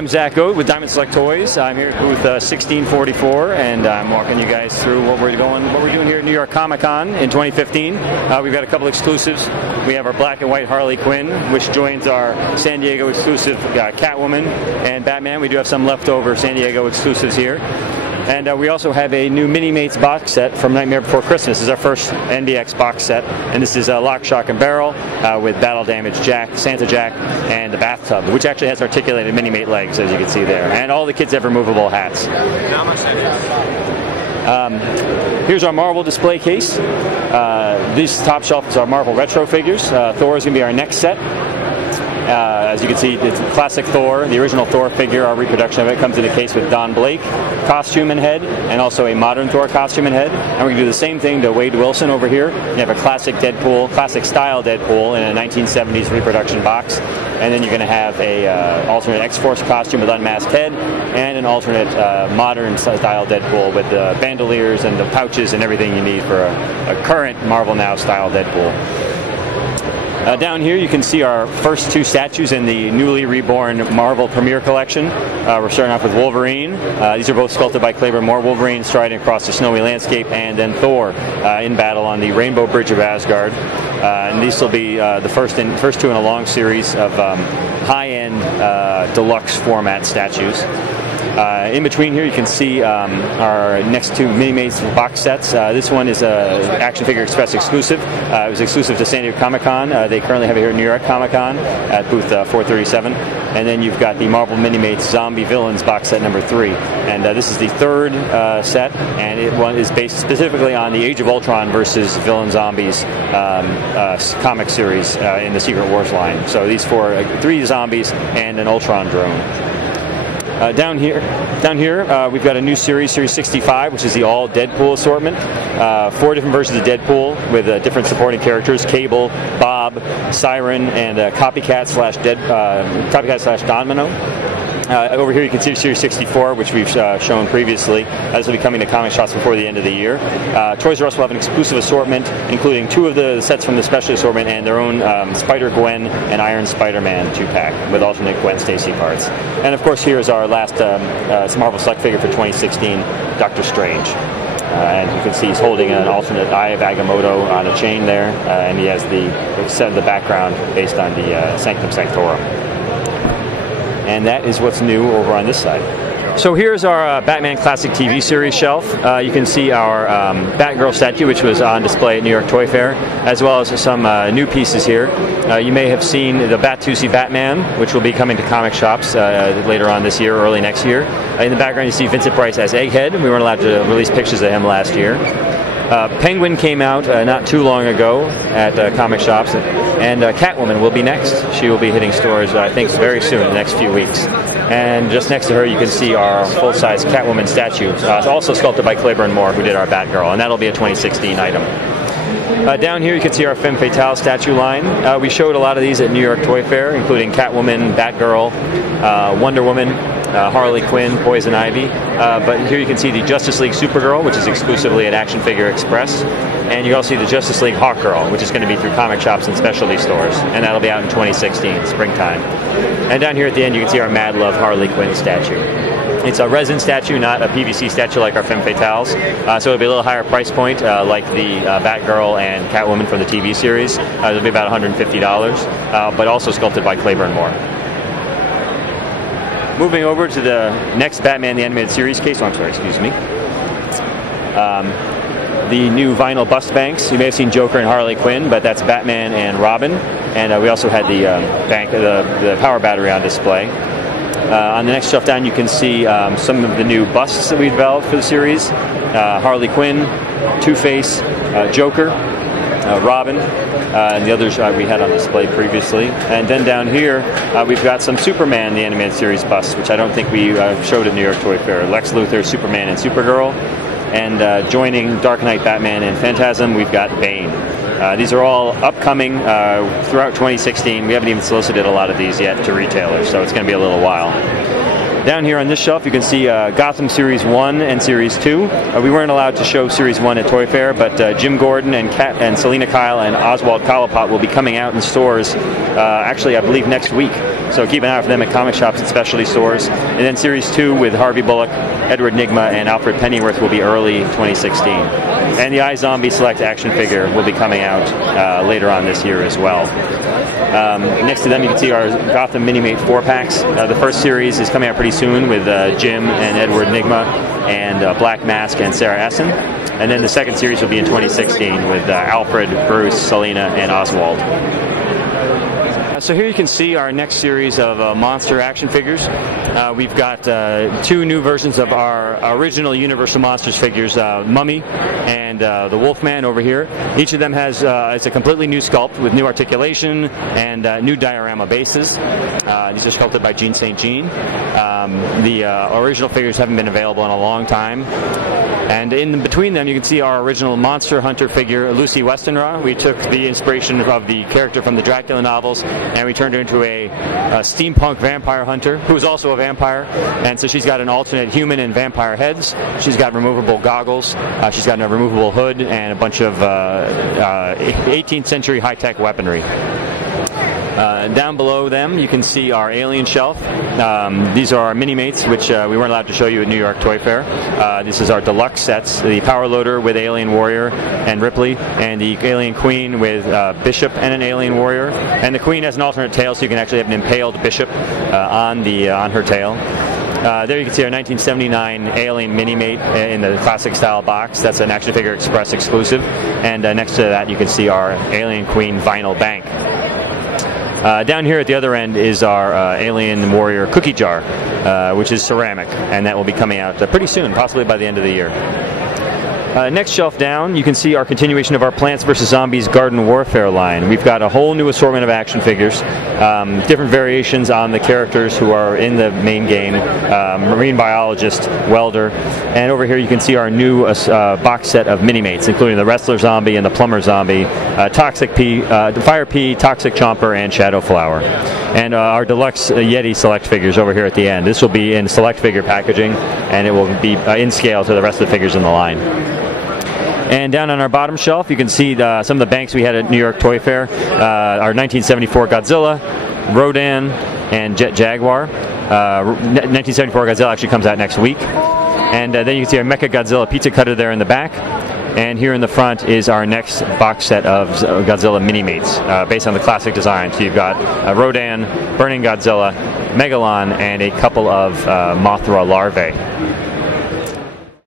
I'm Zach Goat with Diamond Select Toys. I'm here at booth 1644, and I'm walking you guys through what we're doing here at New York Comic Con in 2015. We've got a couple exclusives. We have our black and white Harley Quinn, which joins our San Diego exclusive Catwoman and Batman. We do have some leftover San Diego exclusives here. And we also have a new Minimates box set from Nightmare Before Christmas. This is our first NBX box set, and this is Lock, Shock, and Barrel with Battle Damage Jack, Santa Jack, and the bathtub, which actually has articulated Minimate legs, as you can see there, and all the kids have removable hats. Here's our Marvel display case. This top shelf is our Marvel retro figures. Thor is going to be our next set. As you can see, it's classic Thor, the original Thor figure. Our reproduction of it comes in a case with Don Blake costume and head, and also a modern Thor costume and head. And we're going to do the same thing to Wade Wilson over here. You have a classic Deadpool, classic style Deadpool in a 1970s reproduction box. And then you're going to have a alternate X-Force costume with unmasked head, and an alternate modern style Deadpool with the bandoliers and the pouches and everything you need for a current Marvel Now style Deadpool. Down here you can see our first two statues in the newly reborn Marvel Premiere Collection. We're starting off with Wolverine. These are both sculpted by Claiborne Moore. Wolverine striding across the snowy landscape, and then Thor in battle on the Rainbow Bridge of Asgard. And these will be the first two in a long series of high-end deluxe format statues. In between here you can see our next two Minimates box sets. This one is an Action Figure Express exclusive. It was exclusive to San Diego Comic Con. They currently have it here at New York Comic Con at booth 437. And then you've got the Marvel Minimates Zombie Villains box set number 3. And this is the third set, and it is based specifically on the Age of Ultron versus Villain Zombies comic series in the Secret Wars line. So these 3 zombies and an Ultron drone. Down here, we've got a new series, Series 65, which is the all Deadpool assortment. 4 different versions of Deadpool with different supporting characters: Cable, Bob, Siren, and Copycat slash Domino. Over here you can see Series 64, which we've shown previously. This will be coming to comic shops before the end of the year. Toys R Us will have an exclusive assortment, including 2 of the sets from the special assortment and their own Spider-Gwen and Iron Spider-Man 2-pack with alternate Gwen Stacy parts. And of course, here is our last Marvel Select figure for 2016, Doctor Strange. And you can see he's holding an alternate Eye of Agamotto on a chain there, and he has the background based on the Sanctum Sanctorum. And that is what's new over on this side. So here's our Batman Classic TV series shelf. You can see our Batgirl statue, which was on display at New York Toy Fair, as well as some new pieces here. You may have seen the Bat-Tusi Batman, which will be coming to comic shops later on this year, early next year. In the background you see Vincent Price as Egghead. We weren't allowed to release pictures of him last year. Penguin came out not too long ago at comic shops, and Catwoman will be next. She will be hitting stores, I think, very soon, in the next few weeks. And just next to her, you can see our full-size Catwoman statue, also sculpted by Claiborne Moore, who did our Batgirl, and that'll be a 2016 item. Down here, you can see our Femme Fatale statue line. We showed a lot of these at New York Toy Fair, including Catwoman, Batgirl, Wonder Woman, Harley Quinn, Poison Ivy. But here you can see the Justice League Supergirl, which is exclusively at Action Figure Express. And you also see the Justice League Hawkgirl, which is going to be through comic shops and specialty stores. And that'll be out in 2016, springtime. And down here at the end, you can see our Mad Love Harley Quinn statue. It's a resin statue, not a PVC statue like our Femme Fatales. So it'll be a little higher price point, like the Batgirl and Catwoman from the TV series. It'll be about $150, but also sculpted by Claiborne Moore. Moving over to the next Batman the Animated Series case. The new vinyl bust banks. You may have seen Joker and Harley Quinn, but that's Batman and Robin. And we also had the power battery on display. On the next shelf down, you can see some of the new busts that we developed for the series. Harley Quinn, Two-Face, Joker, Robin, and the others we had on display previously. And then down here, we've got some Superman, the Animated Series busts, which I don't think we showed at New York Toy Fair. Lex Luthor, Superman, and Supergirl. And joining Dark Knight, Batman, and Phantasm, we've got Bane. These are all upcoming throughout 2016. We haven't even solicited a lot of these yet to retailers, so it's going to be a little while. Down here on this shelf, you can see Gotham Series 1 and Series 2. We weren't allowed to show Series 1 at Toy Fair, but Jim Gordon and Selena Kyle and Oswald Cobblepot will be coming out in stores, actually, I believe, next week. So keep an eye out for them at comic shops and specialty stores. And then Series 2 with Harvey Bullock, Edward Nygma, and Alfred Pennyworth will be early 2016. And the iZombie Select action figure will be coming out later on this year as well. Next to them, you can see our Gotham Minimate 4-packs. The first series is coming out pretty soon with Jim and Edward Nygma and Black Mask and Sarah Essen. And then the second series will be in 2016 with Alfred, Bruce, Selena, and Oswald. So here you can see our next series of monster action figures. We've got two new versions of our original Universal Monsters figures, Mummy and the Wolfman over here. Each of them has it's a completely new sculpt with new articulation and new diorama bases. These are sculpted by Jean St. Jean. The original figures haven't been available in a long time. And in between them, you can see our original Monster Hunter figure, Lucy Westenra. We took the inspiration of the character from the Dracula novels, and we turned her into a steampunk vampire hunter, who is also a vampire. And so she's got an alternate human and vampire heads. She's got removable goggles. She's got a removable hood and a bunch of 18th century high-tech weaponry. Down below them, you can see our Alien shelf. These are our Minimates, which we weren't allowed to show you at New York Toy Fair. This is our deluxe sets, the Power Loader with Alien Warrior and Ripley, and the Alien Queen with Bishop and an Alien Warrior. And the Queen has an alternate tail, so you can actually have an impaled Bishop on her tail. There you can see our 1979 Alien Minimate in the classic style box. That's an Action Figure Express exclusive. And next to that, you can see our Alien Queen vinyl bank. Down here at the other end is our Alien Warrior cookie jar, which is ceramic, and that will be coming out pretty soon, possibly by the end of the year. Next shelf down, you can see our continuation of our Plants vs. Zombies Garden Warfare line. We've got a whole new assortment of action figures, different variations on the characters who are in the main game, marine biologist, welder, and over here you can see our new box set of Minimates, including the Wrestler Zombie and the Plumber Zombie, Toxic Pea, Fire Pea, Toxic Chomper, and Shadow Flower. And our deluxe Yeti Select figures over here at the end. This will be in Select figure packaging, and it will be in scale to the rest of the figures in the line. And down on our bottom shelf, you can see some of the banks we had at New York Toy Fair. Our 1974 Godzilla, Rodan, and Jet Jaguar. 1974 Godzilla actually comes out next week. And then you can see our Mecha Godzilla pizza cutter there in the back. And here in the front is our next box set of Godzilla Minimates, based on the classic design. So you've got Rodan, Burning Godzilla, Megalon, and a couple of Mothra larvae.